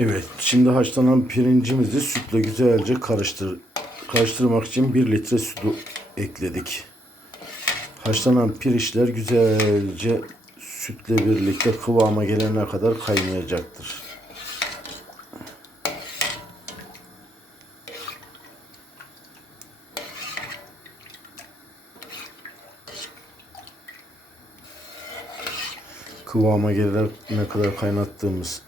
Evet, şimdi haşlanan pirincimizi sütle güzelce karıştır karıştırmak için 1 litre su ekledik. Haşlanan pirinçler güzelce sütle birlikte kıvama gelene kadar kaynayacaktır. Kıvama gelene kadar kaynattığımız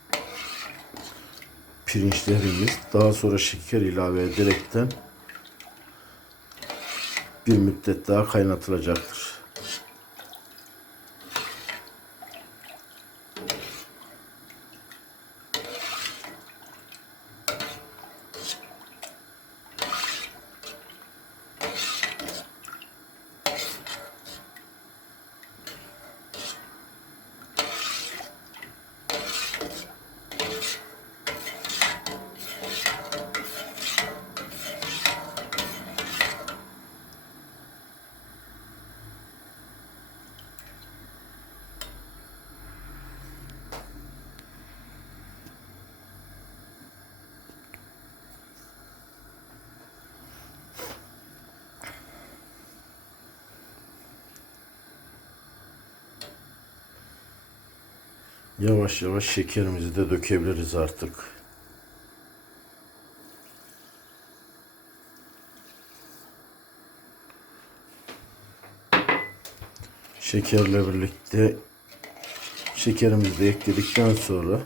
pirinçlerimiz daha sonra şeker ilave ederekten bir müddet daha kaynatılacaktır. Yavaş yavaş şekerimizi de dökebiliriz artık. Şekerle birlikte şekerimizi de ekledikten sonra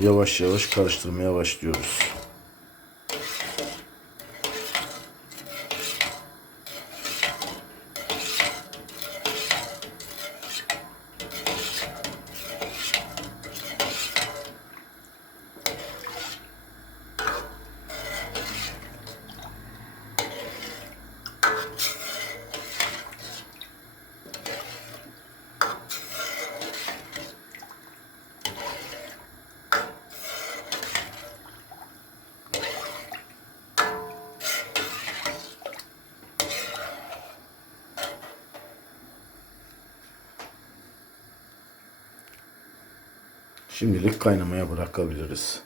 yavaş yavaş karıştırmaya başlıyoruz. Şimdilik kaynamaya bırakabiliriz.